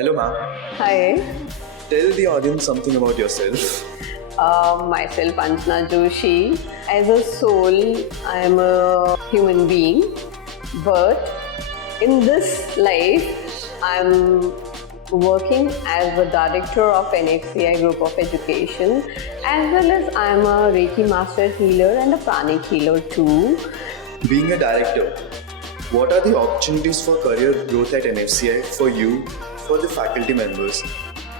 Hello, ma'am. Hi, Tell the audience something about yourself. myself Anjana Joshi. As a soul, I am a human being, but in this life, I'm working as the director of NFCI Group of Education, as well as I'm a Reiki Master Healer and a Pranic Healer too. Being a director, what are the opportunities for career growth at NFCI for you, for the faculty members,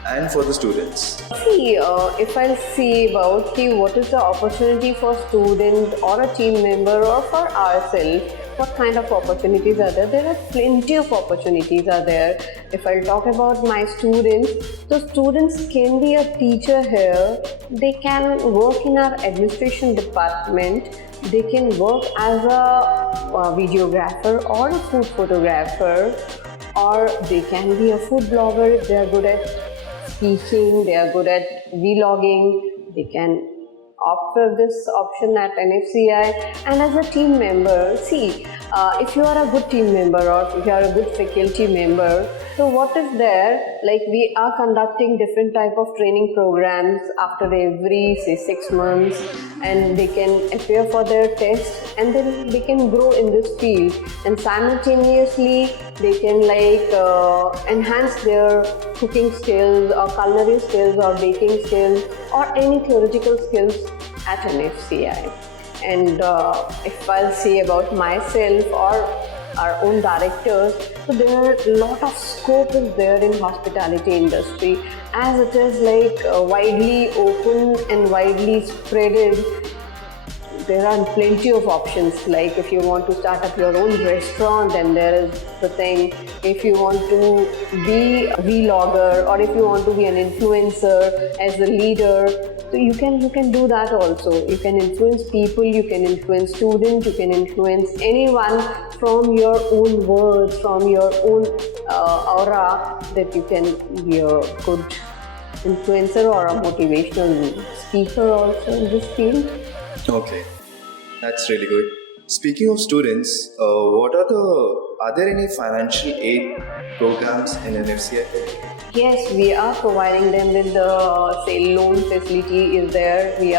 and for the students? See, if I'll see about what is the opportunity for student or a team member or for ourselves, what kind of opportunities are there? There are plenty of opportunities are there. If I'll talk about my students, the students can be a teacher here. They can work in our administration department. They can work as a videographer or a food photographer, or they can be a food blogger if they are good at speaking, they are good at vlogging, they can opt for this option at NFCI. And as a team member, see, if you are a good team member or if you are a good faculty member, so what is there, like we are conducting different type of training programs after every say 6 months, and they can appear for their tests and then they can grow in this field, and simultaneously they can enhance their cooking skills or culinary skills or baking skills or any theoretical skills at NFCI. And if I'll say about myself or our own directors, so there are a lot of scope is there in hospitality industry, as it is widely open and widely spreaded. There are plenty of options, like if you want to start up your own restaurant, then there is the thing. If you want to be a vlogger or if you want to be an influencer as a leader, so you can do that also. You can influence people, you can influence students, you can influence anyone from your own words, from your own aura, that you can be a good influencer or a motivational speaker also in this field. Okay, that's really good. Speaking of students, are there any financial aid programs in NFCI? Yes, we are providing them with the loan facility is there. We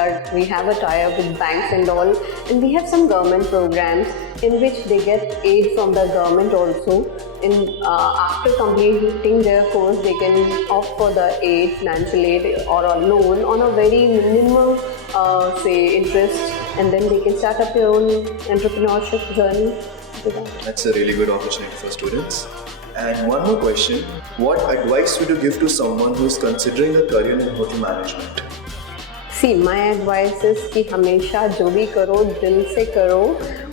have a tie-up with banks and all, and we have some government programs in which they get aid from the government also. After completing their course, they can opt for the aid, financial aid or a loan on a very minimal interest, and then they can start up their own entrepreneurship journey. That's a really good opportunity for students. And one more question, what advice would you give to someone who is considering a career in hotel management? See my advice is कि हमेशा जो भी करो दिल से करो,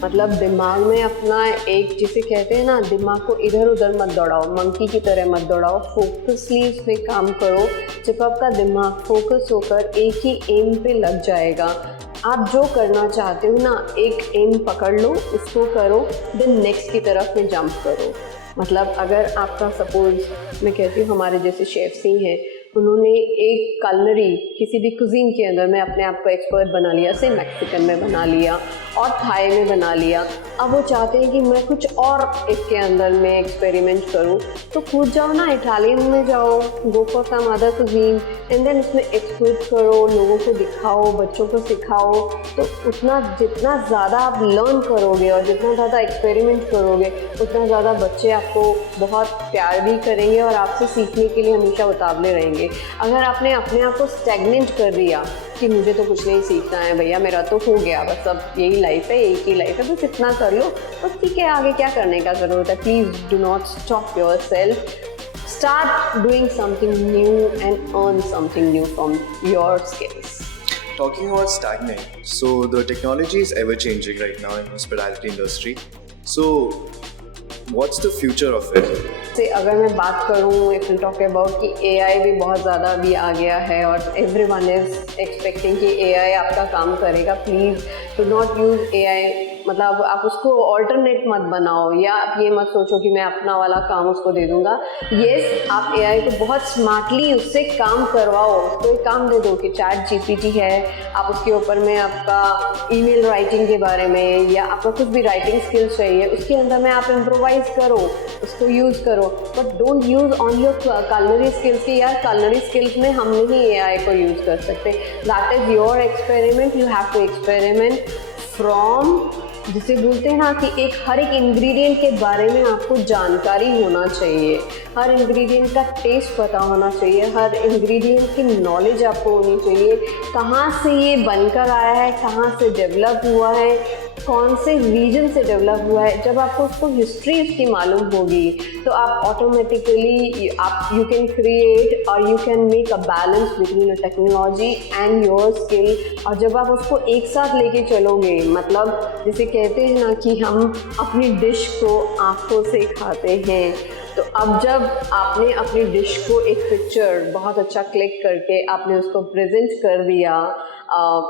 मतलब दिमाग में अपना एक, जिसे कहते हैं ना, दिमाग को इधर उधर मत दौड़ाओ, मंकी की तरह मत दौड़ाओ, फोकसली इसमें काम करो। जब आपका दिमाग फोकस होकर एक ही एम पे लग जाएगा, आप जो करना चाहते हो ना, एक एम पकड़ लो, उसको करो, देन नेक्स्ट की तरफ में जंप करो। मतलब अगर आपका सपोज मैं कहती हूँ, हमारे जैसे शेफ्स ही हैं, उन्होंने एक कलनरी किसी भी कुजीन के अंदर में अपने आप को एक्सपर्ट बना लिया, से मैक्सिकन में बना लिया और थाई में बना लिया। अब वो चाहते हैं कि मैं कुछ और इसके अंदर में एक्सपेरिमेंट करूं, तो कूद जाओ ना, इटालियन में जाओ, go for some other cuisine and then उसमें एक्सप्लोर करो, लोगों को दिखाओ, बच्चों को सिखाओ। तो उतना जितना ज़्यादा आप लर्न करोगे और जितना ज़्यादा एक्सपेरिमेंट करोगे, उतना ज़्यादा बच्चे आपको बहुत प्यार भी करेंगे और आपसे सीखने के लिए हमेशा उतावले रहेंगे। अगर आपने अपने आप को स्टैग्नेंट कर दिया कि मुझे तो कुछ नहीं सीखना है भैया, मेरा तो हो गया, बस अब यही लाइफ है, एक ही लाइफ है, बस इतना कर लो, बस ठीक है, आगे क्या करने का ज़रूरत है। Please do not stop your self, start doing something new and earn something new from your skills. Talking about stagnant, so the technology is ever changing right now in hospitality industry. So what's the future of it? से अगर मैं बात करूँ, if you talk about कि AI भी बहुत ज़्यादा अभी आ गया है और एवरीवन इज एक्सपेक्टिंग कि AI आपका काम करेगा। Please do not use AI मतलब आप उसको ऑल्टरनेट मत बनाओ, या आप ये मत सोचो कि मैं अपना वाला काम उसको दे दूंगा। येस, आप एआई को बहुत स्मार्टली उससे काम करवाओ, उसको एक काम दे दो कि चैट जीपीटी है, आप उसके ऊपर में आपका ईमेल राइटिंग के बारे में या आपका कुछ भी राइटिंग स्किल्स चाहिए उसके अंदर में आप इम्प्रोवाइज करो, उसको यूज़ करो, but don't use on your culinary skills की यार culinary स्किल्स में हम नहीं एआई को यूज़ कर सकते। That is your experiment, you have to experiment from, जिसे बोलते हैं ना कि हर एक इंग्रेडिएंट के बारे में आपको जानकारी होना चाहिए, हर इंग्रेडिएंट का टेस्ट पता होना चाहिए, हर इंग्रेडिएंट की नॉलेज आपको होनी चाहिए, कहाँ से ये बनकर आया है, कहाँ से डेवलप हुआ है, कौन से रीजन से डेवलप हुआ है। जब आपको उसको हिस्ट्री उसकी मालूम होगी तो आप ऑटोमेटिकली आप यू कैन क्रिएट और you can make a balance between technology and your skill. और जब आप उसको एक साथ लेके चलोगे, मतलब जैसे कहते हैं ना कि हम अपनी डिश को आँखों से खाते हैं, तो अब जब आपने अपनी डिश को एक पिक्चर बहुत अच्छा क्लिक करके आपने उसको प्रेजेंट कर दिया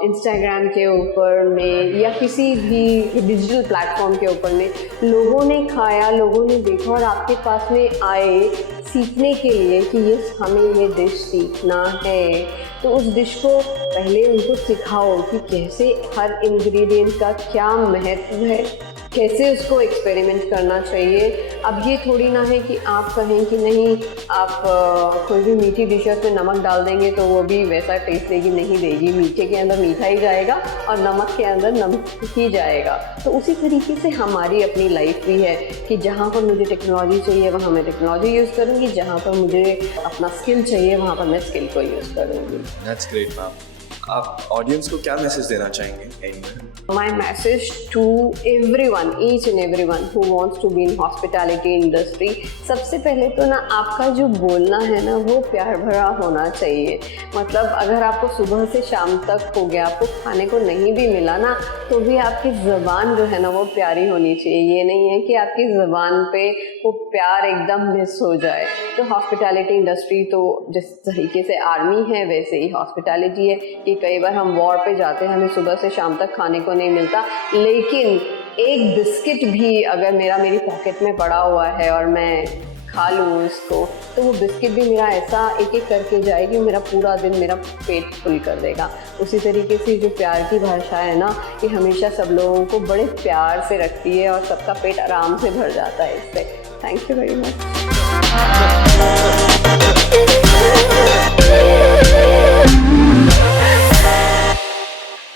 इंस्टाग्राम के ऊपर में या किसी भी डिजिटल प्लेटफॉर्म के ऊपर में, लोगों ने खाया, लोगों ने देखा और आपके पास में आए सीखने के लिए कि ये हमें ये डिश सीखना है, तो उस डिश को पहले उनको सिखाओ कि कैसे हर इंग्रेडिएंट का क्या महत्व है, कैसे उसको एक्सपेरिमेंट करना चाहिए। अब ये थोड़ी ना है कि आप कहें कि नहीं आप कोई भी मीठी डिशेस में नमक डाल देंगे तो वो भी वैसा टेस्ट देगी, नहीं देगी। मीठे के अंदर मीठा ही जाएगा और नमक के अंदर नमक ही जाएगा। तो उसी तरीके से हमारी अपनी लाइफ भी है कि जहाँ पर मुझे टेक्नोलॉजी चाहिए वहाँ मैं टेक्नोलॉजी यूज़ करूँगी, जहाँ पर मुझे अपना स्किल चाहिए वहाँ पर मैं स्किल को यूज़ करूँगी। That's great ma'am. आप ऑडियंस को क्या मैसेज देना चाहेंगे? My message to everyone, each and everyone who wants to be in hospitality industry, सबसे पहले तो ना आपका जो बोलना है ना वो प्यार भरा होना चाहिए। मतलब अगर आपको सुबह से शाम तक हो गया, आपको खाने को नहीं भी मिला ना, तो भी आपकी ज़बान जो है ना वो प्यारी होनी चाहिए। ये नहीं है कि आपकी ज़बान पे वो प्यार एकदम मिस हो जाए। तो हॉस्पिटैलिटी इंडस्ट्री तो जिस तरीके से आर्मी है वैसे ही हॉस्पिटैलिटी है कि कई बार हम वॉर पे जाते हैं, हमें सुबह से शाम तक खाने को नहीं मिलता, लेकिन एक बिस्किट भी अगर मेरी पॉकेट में पड़ा हुआ है और मैं खा लूँ उसको, तो वो बिस्किट भी मेरा ऐसा एक एक करके जाएगी, मेरा पूरा दिन मेरा पेट फुल कर देगा। उसी तरीके से जो प्यार की भाषा है ना, ये हमेशा सब लोगों को बड़े प्यार से रखती है और सबका पेट आराम से भर जाता है इससे। Thank you very much.